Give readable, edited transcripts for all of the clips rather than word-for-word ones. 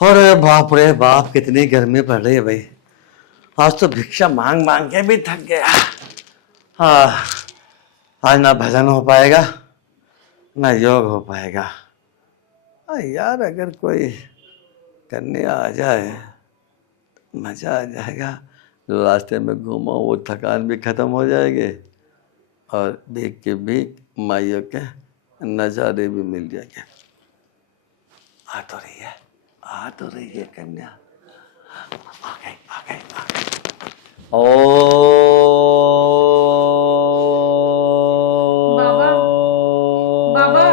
अरे बाप रे बाप, कितनी गर्मी पड़ रही है भाई। आज तो भिक्षा मांग मांग के भी थक गया। हाँ, आज ना भजन हो पाएगा ना योग हो पाएगा। यार अगर कोई करने आ जाए तो मजा आ जाएगा। जो रास्ते में घूमा वो थकान भी खत्म हो जाएगी और भीग के भीग माइयों के नज़ारे भी मिल जाएंगे। आ तो रही है, आ तो रही है कन्या। आ गई आ गई आ गई। ओ बाबा बाबा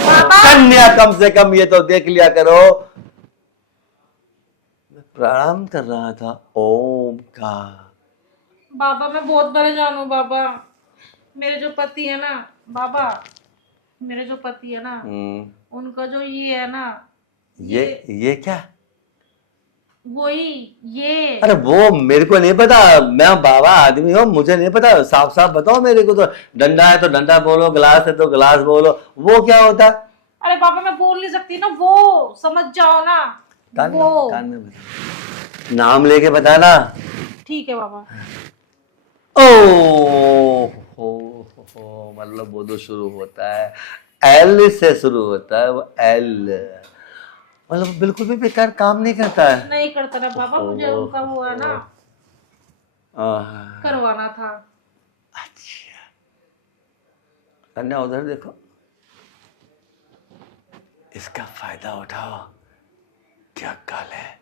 बाबा। कन्या, कम से कम ये तो देख लिया करो। मैं प्रणाम कर रहा था ओम का। बाबा मैं बहुत परेशान हूँ बाबा। मेरे जो पति है ना बाबा, मेरे जो पति है ना, उनका जो ये है ना, ये क्या? वही ये। अरे वो मेरे को नहीं पता, मैं बाबा आदमी हूँ, मुझे नहीं पता। साफ साफ बताओ मेरे को। तो डंडा है तो डंडा बोलो, गिलास है तो गिलास बोलो। वो क्या होता है? अरे बाबा मैं बोल नहीं सकती ना, वो समझ जाओ ना। कान में बता। नाम लेके बताना। ठीक है बाबा। ओ हो, मतलब वो तो शुरू होता है एल से, शुरू होता है वो एल। मतलब बिल्कुल भी बेकार काम नहीं करता है। नहीं करता ना बाबा, मुझे उनका वो है ना, करवाना था। अच्छा, कन्या उधर देखो, इसका फायदा उठाओ। क्या कल है,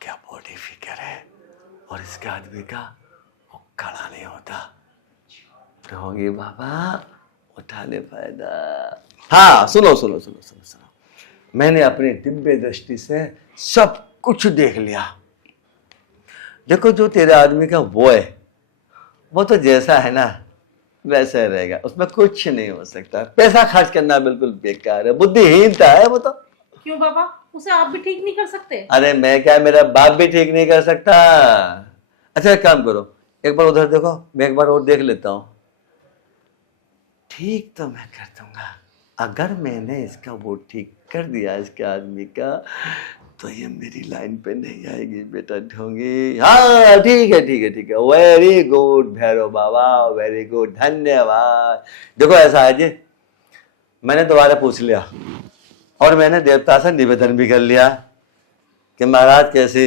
क्या बॉडी फिगर है, और इसके आदमी का वो खड़ा नहीं होता। कहोगे बाबा उठा ले फायदा। हाँ सुनो सुनो सुनो सुनो सुनो, मैंने अपनी दिव्य दृष्टि से सब कुछ देख लिया। देखो जो तेरे आदमी का वो है, वो तो जैसा है ना वैसे रहेगा, उसमें कुछ नहीं हो सकता। पैसा खर्च करना बिल्कुल बेकार है, बुद्धिहीनता है वो तो। क्यों बाबा, उसे आप भी ठीक नहीं कर सकते? अरे मैं क्या, मेरा बाप भी ठीक नहीं कर सकता। अच्छा एक काम करो, एक बार उधर देखो, मैं एक बार और देख लेता हूँ। ठीक तो मैं कर दूंगा। अगर मैंने इसका वो ठीक कर दिया इसके आदमी का, तो ये मेरी लाइन पे नहीं आएगी बेटा ढोंगी। हाँ ठीक है ठीक है ठीक है, वेरी गुड भैरव बाबा, वेरी गुड, धन्यवाद। देखो ऐसा है जी, मैंने दोबारा पूछ लिया और मैंने देवता से निवेदन भी कर लिया कि महाराज कैसी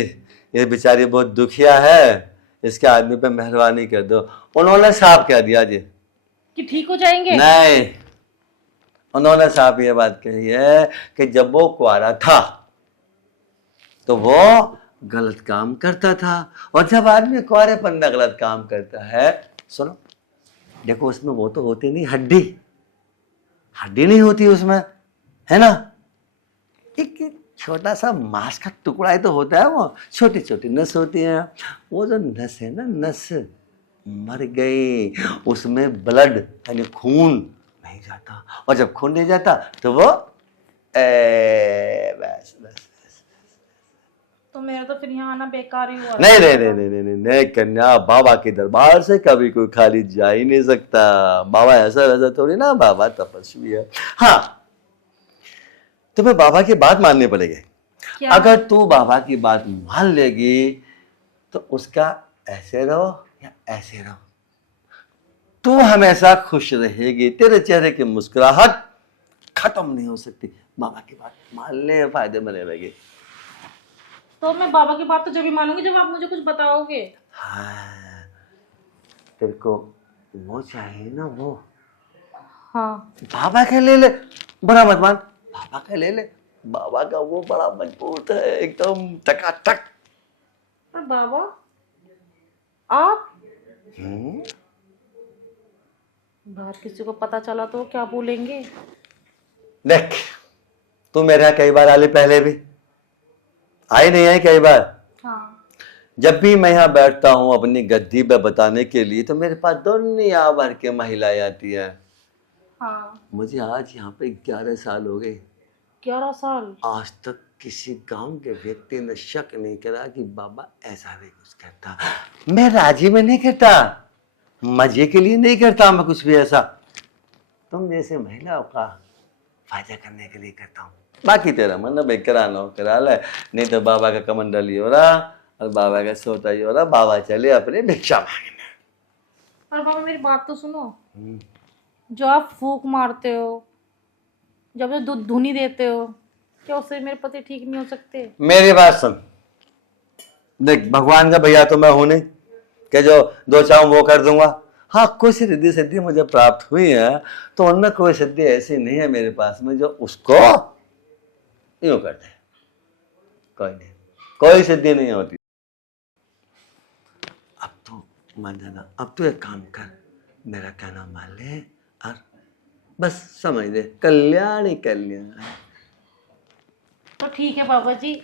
ये बेचारी बहुत दुखिया है, इसके आदमी पे मेहरबानी कर दो। उन्होंने साफ कह दिया जी कि ठीक हो जाएंगे? नहीं, उन्होंने साफ ये बात कही है कि जब वो कुआरा था तो वो गलत काम करता था, और जब आदमी कुआरेपन में गलत काम करता है, सुनो देखो उसमें वो तो होती नहीं, हड्डी हड्डी नहीं होती उसमें, है ना। एक छोटा सा मांस का टुकड़ा ही तो होता है, वो छोटी छोटी नस होती है। वो जो नस है ना, नस मर गई, उसमें ब्लड यानी खून नहीं जाता, और जब खून नहीं जाता तो वो बस बस। तो मेरा तो फिर यहाँ आना बेकार ही हुआ। नहीं नहीं नहीं नहीं नहीं नहीं नहीं कन्या, बाबा के दरबार से कभी कोई खाली जा ही नहीं सकता। बाबा ऐसा वैसा थोड़ी ना, बाबा तपस्वी है। हाँ, तुम्हें बाबा की बात माननी पड़ेगी। क्या? अगर तू बाबा की बात मान लेगी तो उसका ऐसे रहो या ऐसे रहो, तू हमेशा खुश रहेगी, तेरे चेहरे की मुस्कुराहट खत्म नहीं हो सकती। बाबा की बात मानने फायदे में रहेगी। तो मैं बाबा की बात तो जब भी मानूंगी जब आप मुझे कुछ बताओगे। हाँ, तेरे को वो चाहिए ना, वो हाँ। बाबा का ले ले, बुरा मत मान, बाबा का ले ले। बाबा का वो बड़ा मजबूत है, एकदम टकाटक। पर बाबा आप, बाहर किसी को पता चला तो क्या बोलेंगे? देख, तू मेरे यहाँ कई बार आली, पहले भी आई नहीं आई कई बार। हाँ। जब भी मैं यहाँ बैठता हूँ अपनी गद्दी पे बताने के लिए, तो मेरे पास दुनिया भर के महिलाएं आती है। हाँ। मुझे आज यहाँ पे 11 साल हो गए। 11 साल? आज तक किसी गांव के व्यक्ति ने शक नहीं करा कि बाबा ऐसा नहीं कुछ करता। मैं राजी में नहीं करता, मजे के लिए नहीं करता मैं कुछ भी ऐसा। तुम जैसे महिलाओं का फायदा करने के लिए करता हूँ। बाकी तेरा मन भाई कराना हो करा ले, नहीं तो बाबा का कमंडल ही हो रहा और बाबा का सोता ही हो रहा। बाबा चले अपने भिक्षा मांगने। और बाबा मेरी बात तो सुनो, जो आप फूक मारते हो, जब जो दूध धुनी देते हो, क्या उससे मेरे पति ठीक नहीं हो सकते? मेरी बात सुन, देख भगवान का भैया तो मैं हूं नहीं कि जो दो चाहूं वो कर दूंगा। हाँ कुछ रिद्धि सिद्धि मुझे प्राप्त हुई है, तो उनमें कोई सिद्धि ऐसी नहीं है मेरे पास में जो उसको यूं कर दे। कोई नहीं, कोई सिद्धि नहीं होती। अब तो मान जाना, अब तो एक काम कर, मेरा कहना मान ले और बस समझ ले, कल्याण ही कल्याण। तो ठीक है बाबा जी,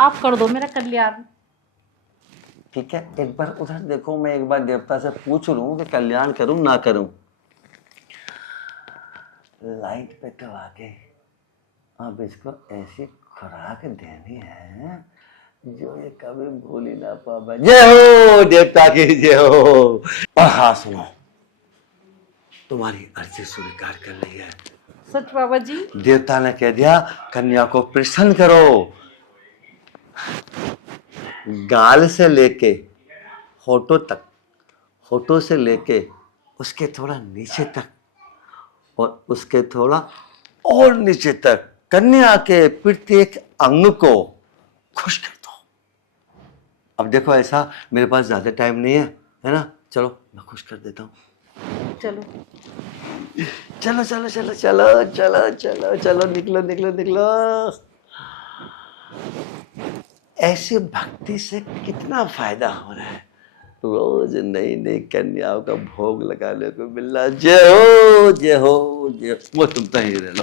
आप कर दो मेरा कल्याण। ठीक है, एक बार उधर देखो, मैं एक बार देवता से पूछ लूं कि कल्याण करूं ना करूं। लाइट पे तो आके अब इसको ऐसी खुराक देनी है जो ये कभी भूल ही ना पावे। जय हो देवता की जय हो। और हाँ सुनो, तुम्हारी अर्जी स्वीकार कर ली है। सच बाबा जी? देवता ने कह दिया कन्या को प्रसन्न करो, गाल से लेके होठों तक, होठों से लेके उसके थोड़ा नीचे तक और उसके थोड़ा और नीचे तक कन्या के प्रत्येक अंग को खुश कर दो। अब देखो ऐसा मेरे पास ज्यादा टाइम नहीं है ना, चलो मैं खुश कर देता हूँ। चलो चलो चलो चलो चलो चलो चलो चलो, निकलो निकलो निकलो। ऐसे भक्ति से कितना फायदा हो रहा है, रोज नई नई कन्याओं का भोग लगाने को मिल रहा। जय हो जय हो जय हो। वो तुम तो ही रह लो।